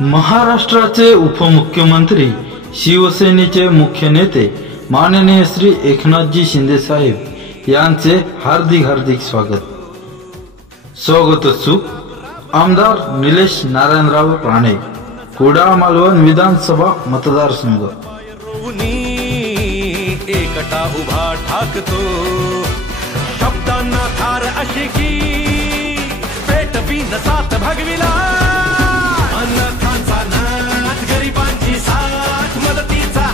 महाराष्ट्राचे उपमुख्यमंत्री शिवसेनेचे मुख्य नेते माननीय श्री एकनाथजी शिंदे साहेब यांचे हार्दिक स्वागतोत्सुक आमदार निलेश नारायणराव राणे, कुडाळ मालवण विधानसभा मतदारसंघ। एकटा उभा ठाकतो शब्दांना थार अशी की पेटवी नसात भगविला अनाथांचा नाथ गरिबांची साथ मदतीचा